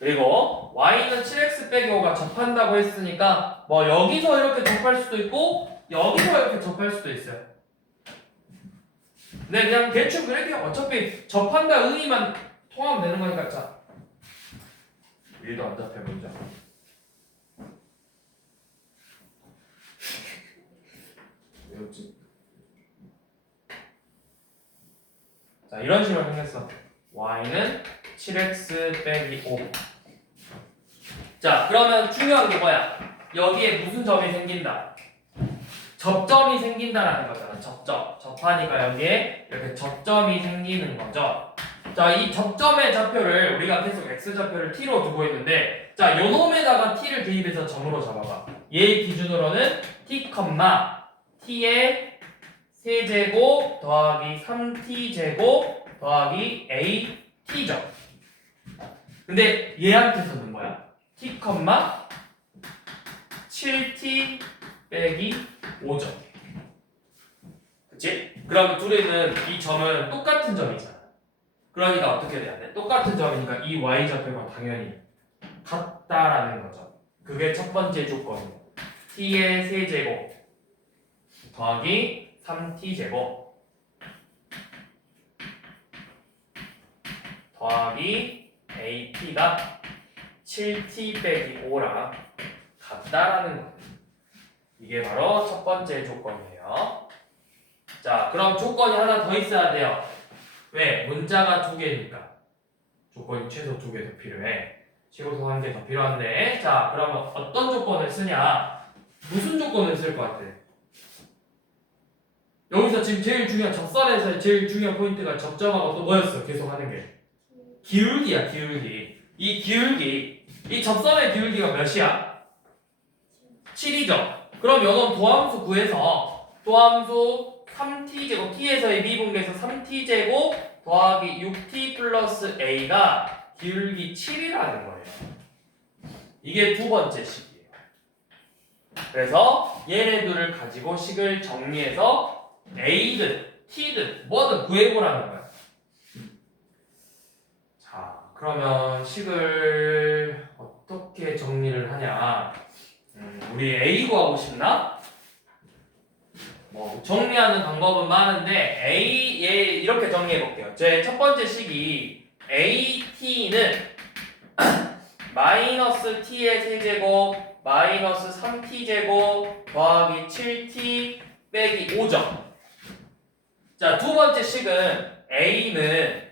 그리고 y는 7x 빼기 5가 접한다고 했으니까 뭐 여기서 이렇게 접할 수도 있고 여기서 이렇게 접할 수도 있어요. 근데 그냥 대충 그럴게요. 어차피 접한다 의미만 통하면 되는 거니까. 자, 1도 안 접해 보자. 왜였지? 자, 이런 식으로 생겼어. y는 7x 빼기 5. 자, 그러면 중요한 게 뭐야? 여기에 무슨 점이 생긴다? 접점이 생긴다라는 거잖아. 접점. 접하니까 여기에 이렇게 접점이 생기는 거죠. 자, 이 접점의 좌표를 우리가 계속 x좌표를 t로 두고 있는데, 자, 요 놈에다가 t를 대입해서 점으로 잡아봐. 얘 기준으로는 t, t의 세제곱 더하기 3t제곱 더하기 at죠. 근데 얘한테서는 뭐야? t, 7t 빼기 5점. 그치? 그럼 둘이는 이 점은 똑같은 점이잖아. 그러니까 어떻게 돼야 돼? 똑같은 점이니까 이 y좌표가 당연히 같다라는 거죠. 그게 첫 번째 조건이에요. t의 세제곱 더하기 3t제곱 더하기 at가 7t 빼기 5랑 같다라는 거예요. 이게 바로 첫 번째 조건이에요. 자, 그럼 조건이 하나 더 있어야 돼요. 왜? 문자가 두 개니까 조건이 최소 두 개 더 필요해. 최소 한 개 더 필요한데, 자, 그러면 어떤 조건을 쓰냐? 무슨 조건을 쓸 것 같아? 여기서 지금 제일 중요한 접선에서 제일 중요한 포인트가 접점하고 또 뭐였어? 계속 하는 게 기울기야. 기울기. 이 기울기, 이 접선의 기울기가 몇이야? 7이죠. 그럼 요놈 도함수 구해서 도함수 3t제곱 t에서의 미분계에서 3t제곱 더하기 6t 플러스 a가 기울기 7이라는 거예요. 이게 두 번째 식이에요. 그래서 얘네들을 가지고 식을 정리해서 a든 t든 뭐든 구해보라는 거야. 자, 그러면 식을 어떻게 정리를 하냐? 우리 A 구하고 싶나? 뭐 정리하는 방법은 많은데 A 얘 이렇게 정리해 볼게요. 제 첫 번째 식이 AT는 마이너스 T의 세제곱 마이너스 3T제곱 더하기 7T 빼기 5점. 자, 두 번째 식은 A는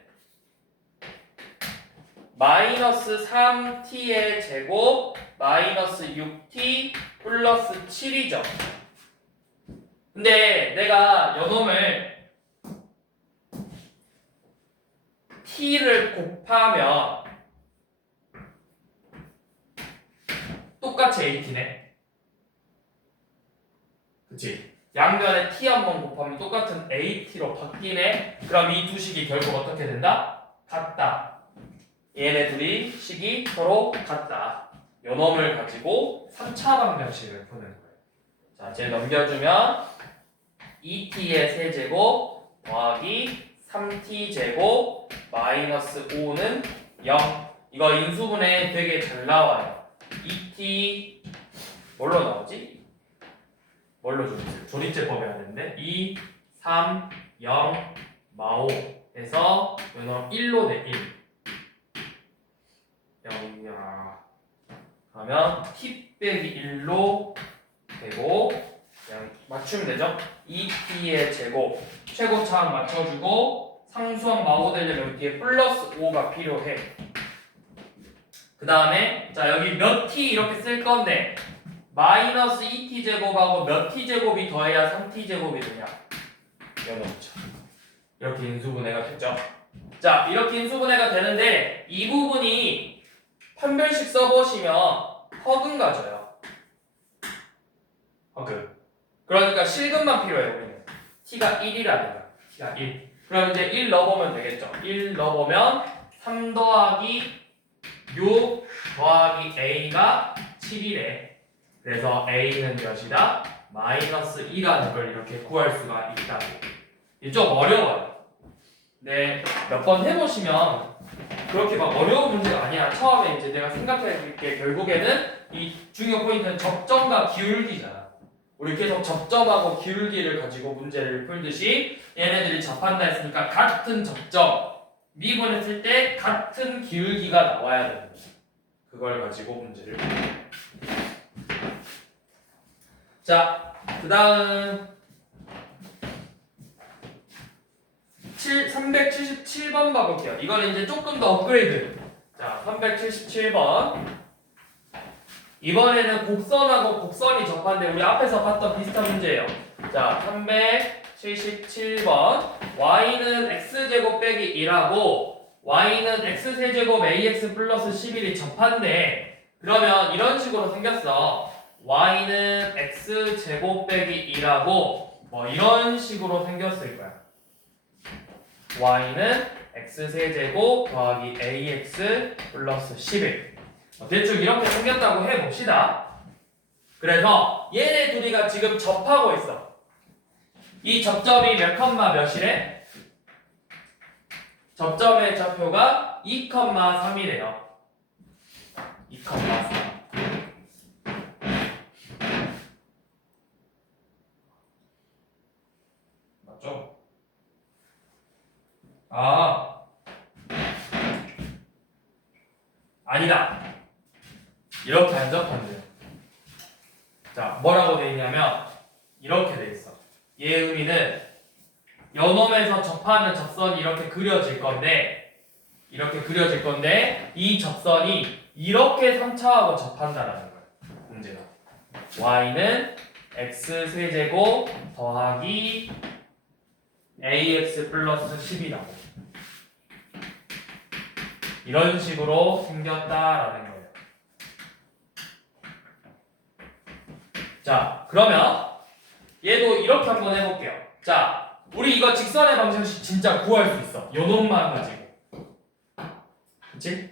마이너스 3T의 제곱 마이너스 6t 플러스 7이죠. 근데 내가 요놈을 t를 곱하면 똑같이 at네. 그치? 양변에 t 한 번 곱하면 똑같은 at로 바뀌네. 그럼 이 두 식이 결국 어떻게 된다? 같다. 얘네 둘이 식이 서로 같다. 요 놈을 가지고 3차 방정식을 푸는 거예요. 자, 이제 넘겨주면 2t의 세제곱 더하기 3t제곱 마이너스 5는 0. 이거 인수분해 되게 잘 나와요. 2t 뭘로 나오지? 뭘로 조립제법 해야 되는데 2, 3, 0, 마5 에서 요 놈 1로 돼 1. 0이야. 그러면 t 빼기 1로 되고 그냥 맞추면 되죠? 2t의 제곱 최고차항 맞춰주고 상수항 마오되려면 여기 뒤에 플러스 5가 필요해. 그 다음에 자 여기 몇 t 이렇게 쓸 건데 마이너스 2t 제곱하고 몇 t 제곱이 더해야 3t 제곱이 되냐? 여놓죠. 이렇게 인수분해가 되죠. 자 이렇게 인수분해가 되는데 이 부분이 판별식 써보시면 허근 가져요. 허근. 그러니까 실근만 필요해요 우리는. t가 1이라는 거야. t가 1. 그럼 이제 1 넣어보면 되겠죠. 1 넣어보면 3 더하기 6 더하기 a가 7이래. 그래서 a는 몇이다? 마이너스 2라는 걸 이렇게 구할 수가 있다고. 이게 좀 어려워요. 네, 몇 번 해보시면 그렇게 막 어려운 문제가 아니야. 처음에 이제 내가 생각해볼게 결국에는 이 중요 포인트는 접점과 기울기잖아. 우리 계속 접점하고 기울기를 가지고 문제를 풀듯이 얘네들이 접한다 했으니까 같은 접점 미분했을 때 같은 기울기가 나와야 됩니다. 그걸 가지고 문제를 풀어요. 자, 그 다음 377번 봐볼게요. 이거는 이제 조금 더 업그레이드. 자, 377번. 이번에는 곡선하고 곡선이 접한데 우리 앞에서 봤던 비슷한 문제예요. 자, 377번. y는 x제곱 빼기 1하고 y는 x세제곱 ax 플러스 11이 접한데 그러면 이런 식으로 생겼어. y는 x제곱 빼기 1하고 뭐 이런 식으로 생겼을 거야. y는 x세제곱 더하기 ax 플러스 11. 대충 이렇게 생겼다고 해봅시다. 그래서 얘네 둘이가 지금 접하고 있어. 이 접점이 몇 컴마 몇이래? 접점의 좌표가 2,3이래요. 2,3. 맞죠? 아, 아니다. 이렇게 안 접한대요. 자, 뭐라고 돼 있냐면 이렇게 돼 있어. 얘 의미는 요놈에서 접하는 접선이 이렇게 그려질 건데 이 접선이 이렇게 3차하고 접한다라는 거야. 문제가. y는 x세제곱 더하기 ax 플러스 10이라고. 이런 식으로 생겼다라는 거예요. 자, 그러면 얘도 이렇게 한번 해볼게요. 자, 우리 이거 직선의 방정식 진짜 구할 수 있어. 요 놈만 가지고. 그치?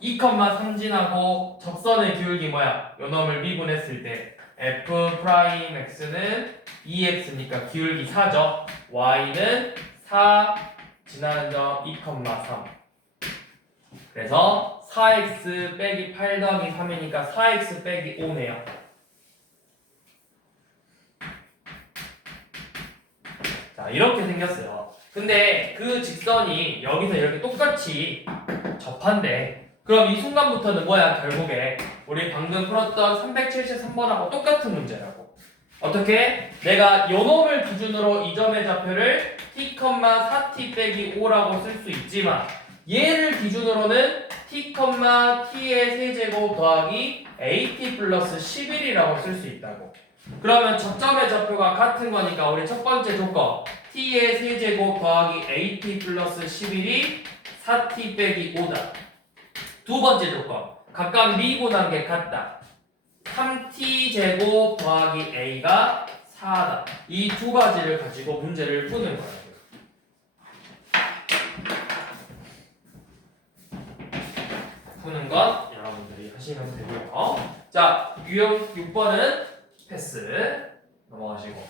2,3진하고 접선의 기울기 뭐야? 요 놈을 미분했을 때 f'x는 2x니까 기울기 4죠. y는 4 지나는 점 2,3. 그래서 4x 빼기 8 더하기 3이니까 4x 빼기 5네요. 자, 이렇게 생겼어요. 근데 그 직선이 여기서 이렇게 똑같이 접한대. 그럼 이 순간부터는 뭐야? 결국에 우리 방금 풀었던 373번하고 똑같은 문제라고. 어떻게? 내가 요 놈을 기준으로 이 점의 좌표를 t, 4t 빼기 5라고 쓸 수 있지만 얘를 기준으로는 t, t의 세제곱 더하기 at 플러스 11이라고 쓸 수 있다고. 그러면 접점의 좌표가 같은 거니까 우리 첫 번째 조건 t의 세제곱 더하기 at 플러스 11이 4t 빼기 5다. 두 번째 조건 각각 미분한 게 같다. 3t 제곱 더하기 a가 4다. 이 두 가지를 가지고 문제를 푸는 거예요. 푸는 건 여러분들이 하시면 되고요. 자, 유형 6번은 패스 넘어가시고.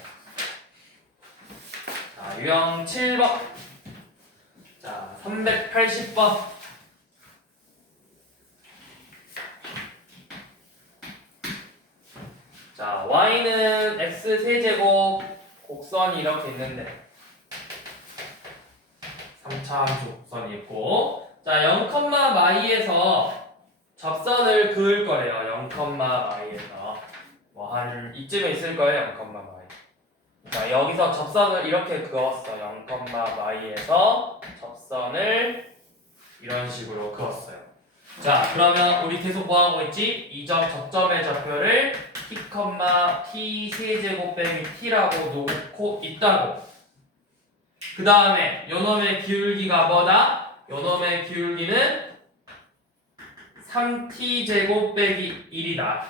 자, 유형 7번. 자, 380번. 자, y는 x 세제곱 곡선이 이렇게 있는데 3차 함수 곡선이 있고 자, 0,y에서 접선을 그을 거래요. 0,y에서 뭐 한 이쯤에 있을 거예요. 0,y 자, 여기서 접선을 이렇게 그었어. 0, y에서 접선을 이런 식으로 그었어요. 자, 그러면 우리 계속 뭐 하고 있지? 이 점 접점의 좌표를 t, t 세제곱 빼기 t라고 놓고 있다고. 그 다음에 요놈의 기울기가 뭐다? 요놈의 기울기는 3t 제곱 빼기 1이다.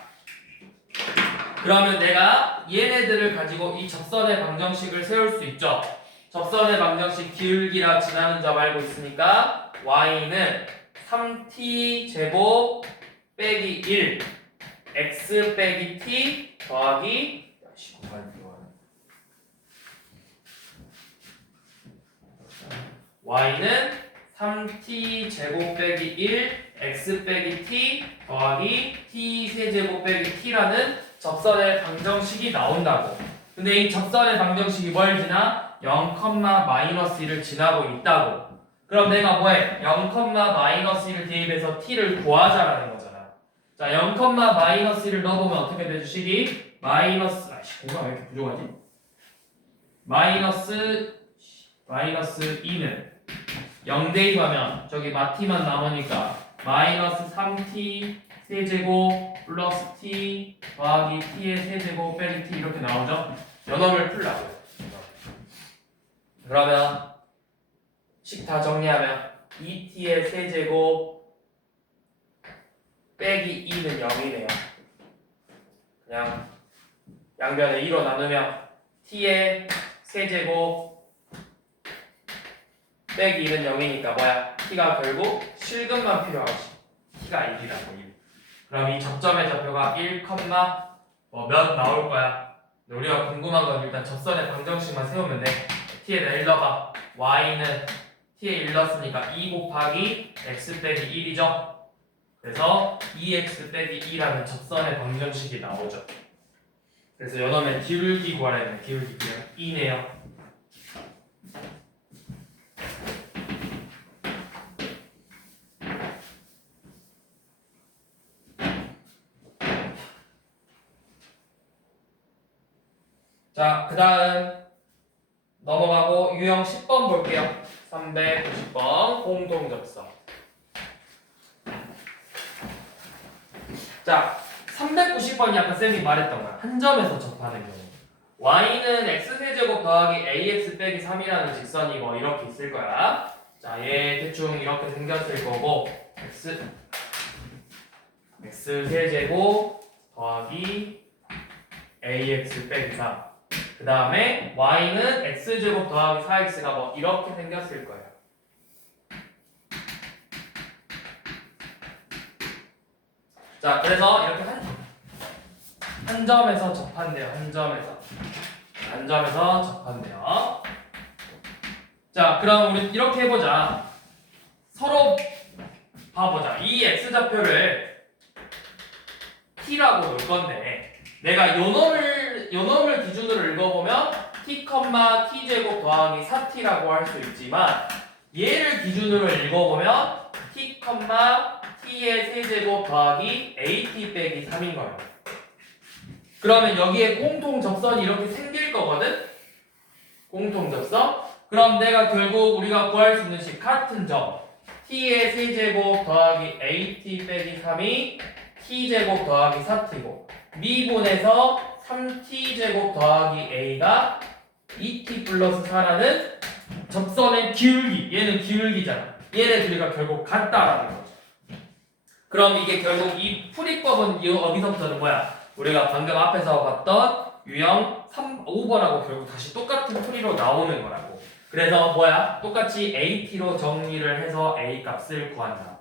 그러면 내가 얘네들을 가지고 이 접선의 방정식을 세울 수 있죠. 접선의 방정식 기울기라 지나는 점 알고 있으니까 y는 3t 제곱 빼기 1 x 빼기 t 더하기 y는 3t 제곱 빼기 1 x 빼기 t 더하기 t 세제곱 빼기 t라는 접선의 방정식이 나온다고. 근데 이 접선의 방정식이 뭘 지나? 0, -1을 지나고 있다고. 그럼 내가 뭐해? 0, -1을 대입해서 t를 구하자라는 거잖아. 자, 0, -1을 넣어보면 어떻게 돼 주식이? 마이너스, 공간 왜 이렇게 부족하지? 마이너스 2는 0 대입하면 저기 마t만 남으니까 마이너스 3t 세제곱 플러스 t 더하기 t의 세제곱 빼기 t 이렇게 나오죠? 연놈을 풀라고요. 그러면 식 다 정리하면 2t의 세제곱 빼기 2는 0이네요. 그냥 양변에 2로 나누면 t의 세제곱 빼기 2는 0이니까 뭐야? t가 결국 실근만 필요하지. t가 1이라고 1. 그럼 이 접점의 좌표가 1, 몇 나올 거야? 우리가 궁금한 건 일단 접선의 방정식만 세우면 돼. t에다 1 넣어봐. y는 t에 1 넣었으니까 2 곱하기 x 빼기 1이죠. 그래서 2x 빼기 2라는 접선의 방정식이 나오죠. 그래서 요놈의 기울기 구하라 했는데 기울기가 2네요. 자, 그 다음 넘어가고 유형 10번 볼게요. 390번 공동접선. 자, 390번이 아까 쌤이 말했던 거야. 한 점에서 접하는 경우. y는 x세제곱 더하기 ax 빼기 3이라는 직선이 뭐 이렇게 있을 거야. 자, 얘 대충 이렇게 생겼을 거고 x세제곱 더하기 ax 빼기 3. 그 다음에 y는 x제곱 더하기 4x가 뭐 이렇게 생겼을 거예요. 자, 그래서 이렇게 한 점에서 접한대요. 한 점에서 접한대요. 자, 그럼 우리 이렇게 해보자. 서로 봐보자. 이 x좌표를 t라고 놓을 건데 내가 요놈을 기준으로 읽어보면 t, t제곱 더하기 4t라고 할 수 있지만 얘를 기준으로 읽어보면 t, t의 세제곱 더하기 at 빼기 3인 거예요. 그러면 여기에 공통접선이 이렇게 생길 거거든? 공통접선? 그럼 내가 결국 우리가 구할 수 있는 식 같은 점 t의 세제곱 더하기 at 빼기 3이 t제곱 더하기 4t고 미분에서 3t제곱 더하기 a가 2t 플러스 4라는 접선의 기울기, 얘는 기울기잖아. 얘네들이가 결국 같다라는 거죠. 그럼 이게 결국 이 풀이법은 여기서부터는 뭐야? 우리가 방금 앞에서 봤던 유형 5번하고 결국 다시 똑같은 풀이로 나오는 거라고. 그래서 뭐야? 똑같이 AT로 정리를 해서 A 값을 구한다.